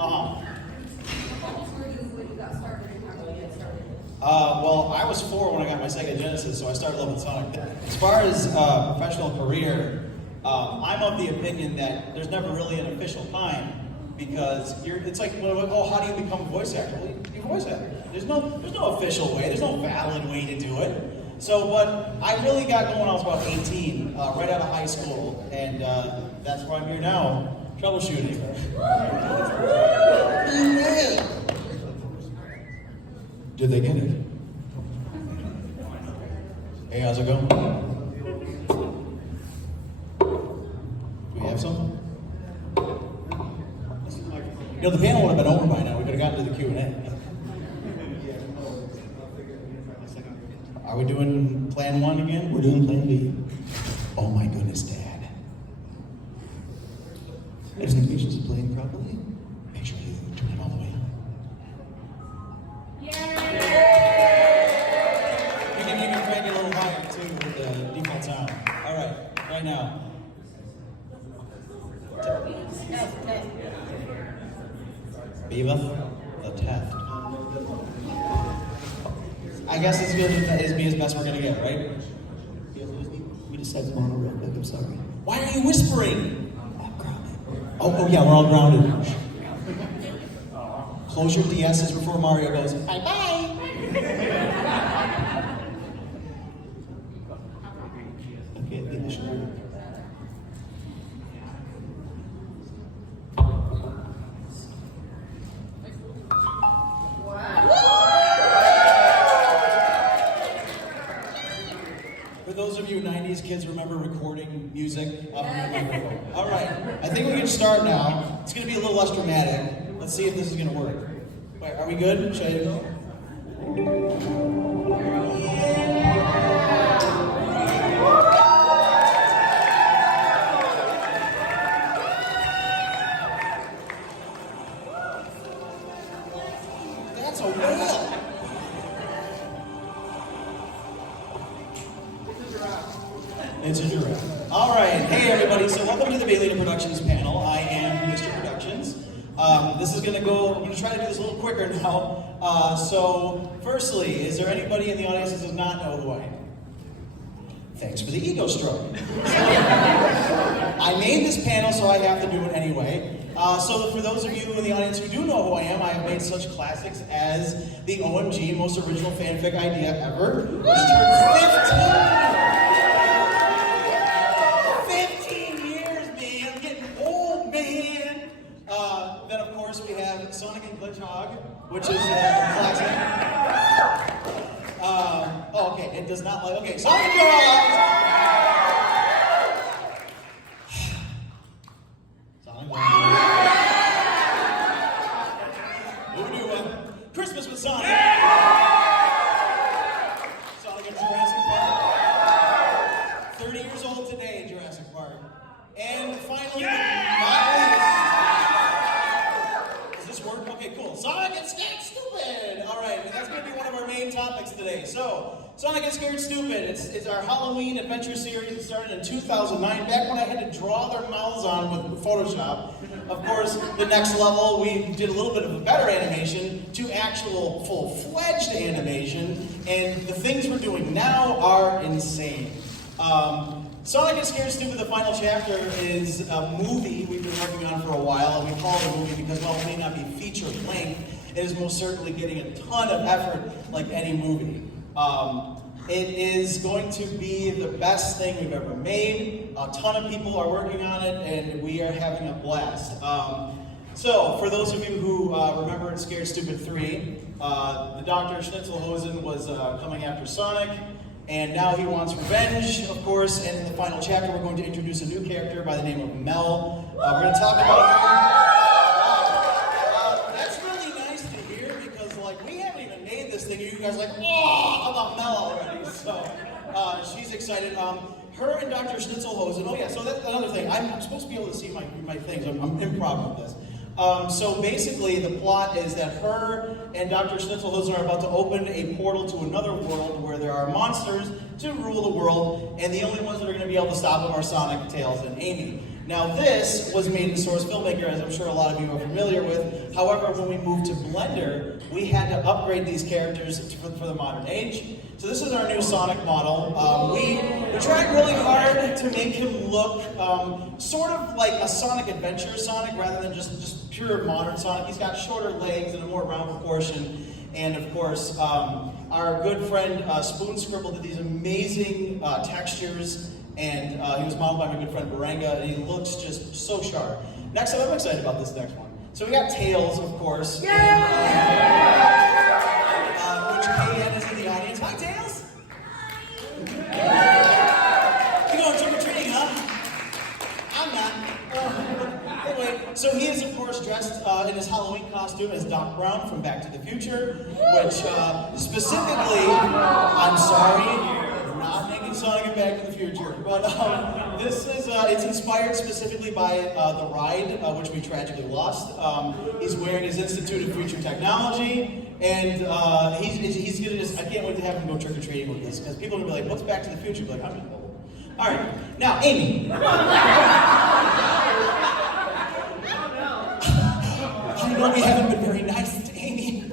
Uh-huh. How old were you when you got started and how did you get started? Well, I was 4 when I got my Sega Genesis, so I started loving Sonic. As far as professional career, I'm of the opinion that there's never really an official time because it's like, well, how do you become a voice actor? Well, you voice actor. There's no official way. There's no valid way to do it. So, but I really got going when I was about 18, right out of high school, and that's why I'm here now, troubleshooting. Did they get it? Hey, how's it going? Do we have something? You know, the panel would have been over by now. We could have gotten to the Q&A. Are we doing plan 1 again? We're doing plan B. Oh my goodness, Dad. Expectations are playing properly. Make sure you turn it all the way up. You can crank it a little higher too with the default sound. All right, right now. Viva the Taft. I guess it's good as me as best we're gonna get, right? We just had mono real quick, I'm sorry. Why are you whispering? I'm grounded. Oh yeah, we're all grounded. Close your DSs before Mario goes, bye-bye. Okay, the initial. For those of you 90s kids, remember recording music up in your microphone. All right, I think we can start now. It's going to be a little less dramatic. Let's see if this is going to work. Wait, are we good? Should I go? That's a whale. It's a giraffe. All right, hey everybody. So welcome to the Balena Productions panel. I am Mr. Productions. This is gonna go. I'm gonna try to do this a little quicker now. So, firstly, is there anybody in the audience that does not know who I am? Thanks for the ego stroke. I made this panel, so I have to do it anyway. So for those of you in the audience who do know who I am, I have made such classics as the OMG most original fanfic idea ever, which turned 15 years, man. I'm getting old, man. Then of course we have Sonic and Glitchhog, which is a classic. Oh, okay, it does not like. Okay, Sonic and Glitchhog. Christmas with Sonic. Sonic in Jurassic Park. 30 years old today in Jurassic Park. And finally, not least, does this work? Okay, cool. Sonic and Scared Stupid. All right, and that's going to be one of our main topics today. So, Sonic and Scared Stupid. It's our Halloween adventure series. It started in 2009, back when I had to draw their mouths on with Photoshop. Of course, the next level, we did a little bit of a better animation to actual full-fledged animation, and the things we're doing now are insane. Sonic and Scared Stupid, the final chapter, is a movie we've been working on for a while, and we call it a movie because while it may not be feature length, it is most certainly getting a ton of effort like any movie. It is going to be the best thing we've ever made. A ton of people are working on it, and we are having a blast. So, for those of you who remember in Scared Stupid 3, the Dr. Schnitzelhosen was coming after Sonic, and now he wants revenge, of course, and in the final chapter we're going to introduce a new character by the name of Mel. We're going to talk about her. That's really nice to hear, because like we haven't even made this thing, you guys are like, oh, about Mel already. So, she's excited. Her and Dr. Schnitzelhosen, oh yeah, so that's another thing. I'm supposed to be able to see my things. I'm improv with this. So basically, the plot is that her and Dr. Schnitzelhosen are about to open a portal to another world where there are monsters to rule the world, and the only ones that are going to be able to stop them are Sonic, Tails, and Amy. Now this was made in Source Filmmaker, as I'm sure a lot of you are familiar with. However, when we moved to Blender, we had to upgrade these characters for the modern age. So this is our new Sonic model. We tried really hard to make him look sort of like a Sonic Adventure Sonic rather than just pure modern Sonic. He's got shorter legs and a more round proportion. And of course, our good friend Spoon Scribble did these amazing textures, and he was modeled by my good friend Berenga, and he looks just so sharp. Next up, I'm excited about this next one. So we got Tails, of course. Which KN is in the audience. Hi, Tails! You going trick-or-treating, huh? I'm not. Anyway, so he is, of course, dressed in his Halloween costume as Doc Brown from Back to the Future, which specifically, I'm sorry, we're not making Sonic and Back to the Future, but this is, it's inspired specifically by the ride, which we tragically lost. He's wearing his Institute of Future Technology, and he's gonna just, I can't wait to have him go trick-or-treating with this, because people are gonna be like, what's Back to the Future? Like, I'm just old. All right, now, Amy. You know we haven't been very nice to Amy,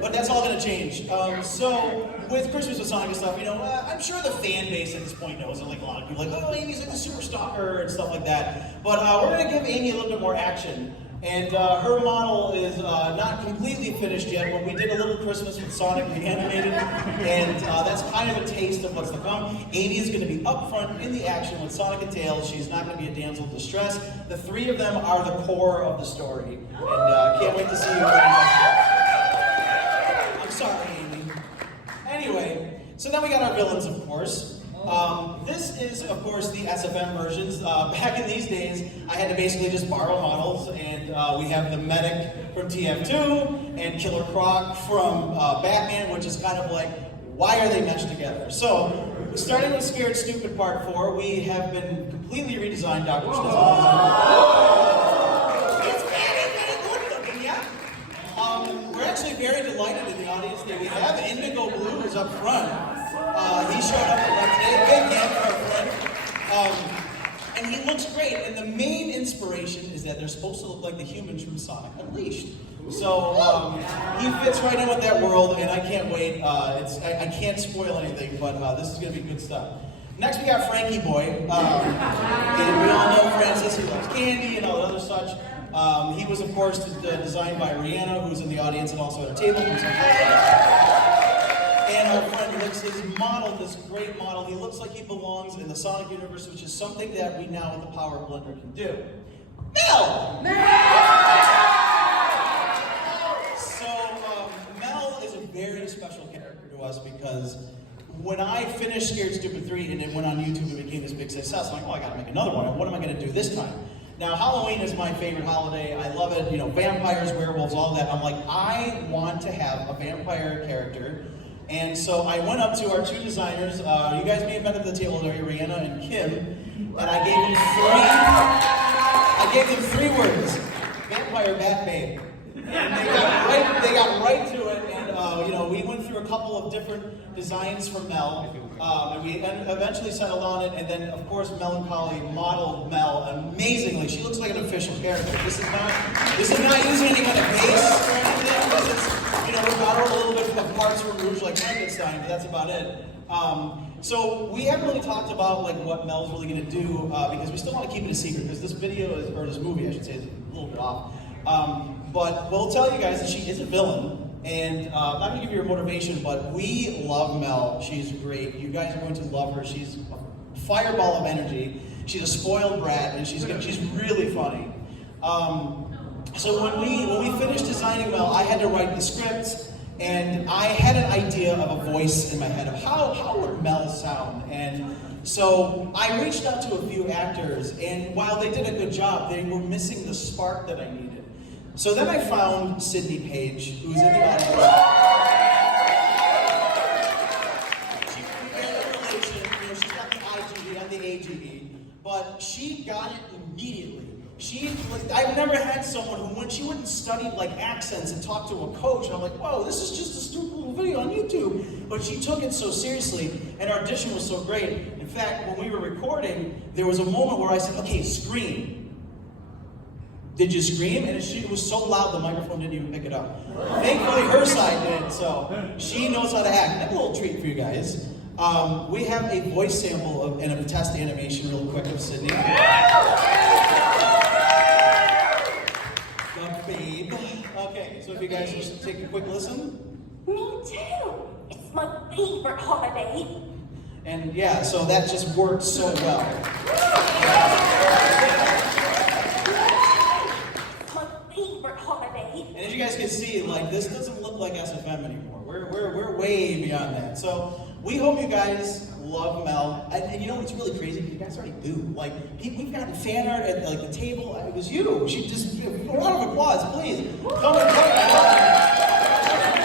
but that's all gonna change. So with Christmas with Sonic and stuff, you know, I'm sure the fan base at this point knows, and like a lot of people like, oh, Amy's like the super stalker and stuff like that. But we're gonna give Amy a little bit more action. And her model is not completely finished yet, but we did a little Christmas with Sonic reanimated, and that's kind of a taste of what's to come. Amy is going to be up front in the action with Sonic and Tails. She's not going to be a damsel in distress. The three of them are the core of the story, and can't wait to see you. I'm sorry, Amy. Anyway, so then we got our villains, of course. This is, of course, the SFM versions. Back in these days, I had to basically just borrow models, and we have the Medic from TF2 and Killer Croc from Batman, which is kind of like, why are they meshed together? So, starting with Scared Stupid Part 4, we have been completely redesigned Dr. Schnitzler. It's very good looking, yeah? We're actually very delighted in the audience that we have Indigo Blue is up front. He showed up today, big hand for our friend. And he looks great, and the main inspiration is that they're supposed to look like the humans from Sonic Unleashed. So he fits right in with that world, and I can't wait. I can't spoil anything, but this is going to be good stuff. Next we got Frankie Boy, and we all know Francis, he loves candy and all that other such. He was, of course, designed by Rihanna, who's in the audience and also at a table. And our friend Lix has modeled this great model. He looks like he belongs in the Sonic universe, which is something that we now with the power of Blender can do. Mel! So, Mel is a very special character to us because when I finished Scared Stupid 3 and it went on YouTube and became this big success, I'm like, oh, I gotta make another one. What am I gonna do this time? Now, Halloween is my favorite holiday. I love it, you know, vampires, werewolves, all that. I'm like, I want to have a vampire character. And so I went up to our two designers. You guys may have met at the table there, Rihanna and Kim, and I gave them three words: vampire, bat, babe. And they got right to it. And you know, we went through a couple of different designs from Mel, and we eventually settled on it. And then, of course, Melancholy modeled Mel amazingly. She looks like an official character. This is not using any kind of base or anything. This is, you know, we borrowed a little bit of parts from Rouge like Frankenstein, but that's about it. So we haven't really talked about like what Mel's really going to do because we still want to keep it a secret because this video is, or this movie, I should say, is a little bit off. But we'll tell you guys that she is a villain. And I'm not going to give you her motivation, but we love Mel. She's great. You guys are going to love her. She's a fireball of energy. She's a spoiled brat, and she's really funny. So when we finished designing Mel, I had to write the scripts, and I had an idea of a voice in my head of how would Mel sound. And so I reached out to a few actors, and while they did a good job, they were missing the spark that I needed. So then I found Sydney Page, who's in the audience. She's from family relation, you know, she's got the IGE and the AGE, but she got it immediately. I've never had someone who she wouldn't study like accents and talk to a coach. And I'm like, whoa, this is just a stupid little video on YouTube. But she took it so seriously, and our audition was so great. In fact, when we were recording, there was a moment where I said, okay, scream. Did you scream? And it was so loud the microphone didn't even pick it up. Thankfully, her side did, so she knows how to act. I have a little treat for you guys. We have a voice sample and a test animation real quick of Sydney. Babe. Okay, so if you guys just take a quick listen. Me too. It's my favorite holiday. And yeah, so that just worked so well. It's my favorite holiday. And as you guys can see, like this doesn't look like SFM anymore. We're way beyond that. So we hope you guys love Mel. And you know what's really crazy? You guys already do. Like we've gotten fan art at like the table. It was you. She just a round of applause, please. Come and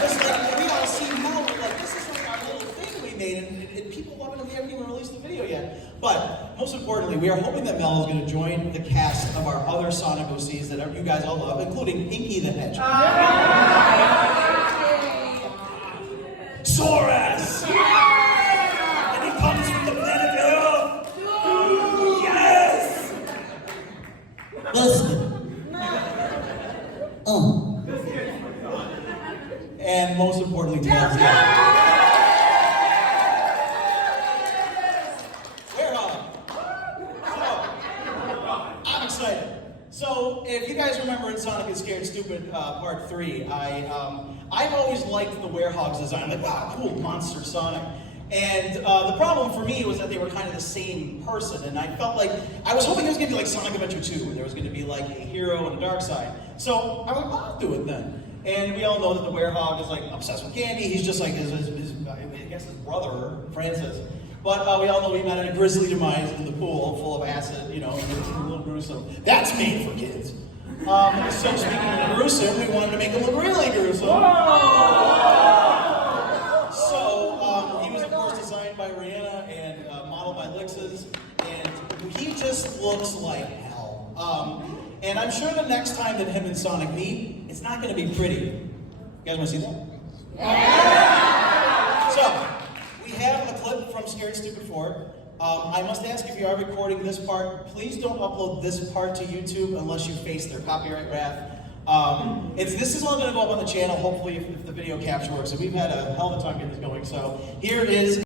just like we all see Mel. We're like, this is like our little thing we made, and people love it, and we haven't even released the video yet. But most importantly, we are hoping that Mel is going to join the cast of our other Sonic OCs that you guys all love, including Pinky the Hedgehog. Soras! And he comes from the planet Earth! Yes! Listen. And most importantly, Tails. We're on. So, I'm excited. So, if you guys remember in Sonic is Scared Stupid Part 3, I've always liked the Werehog's design. Like, wow, cool, monster Sonic. And the problem for me was that they were kind of the same person, and I felt like, I was hoping it was going to be like Sonic Adventure 2, where there was going to be like a hero and a dark side. So, I was like, I'll do it then. And we all know that the Werehog is like obsessed with candy. He's just like his I guess his brother, Francis. But we all know he met a grisly demise in the pool full of acid, you know, and it was a little gruesome. That's made for kids. So speaking of gruesome, we wanted to make him look really gruesome. So he was of course designed by Rihanna and modeled by Lix's, and he just looks like hell. And I'm sure the next time that him and Sonic meet, it's not going to be pretty. You guys want to see that? Yeah. So, we have a clip from Scared Stupid 4. I must ask, if you are recording this part, please don't upload this part to YouTube unless you face their copyright wrath. This is all going to go up on the channel, hopefully, if the video capture works. So we've had a hell of a time getting this going. So, here is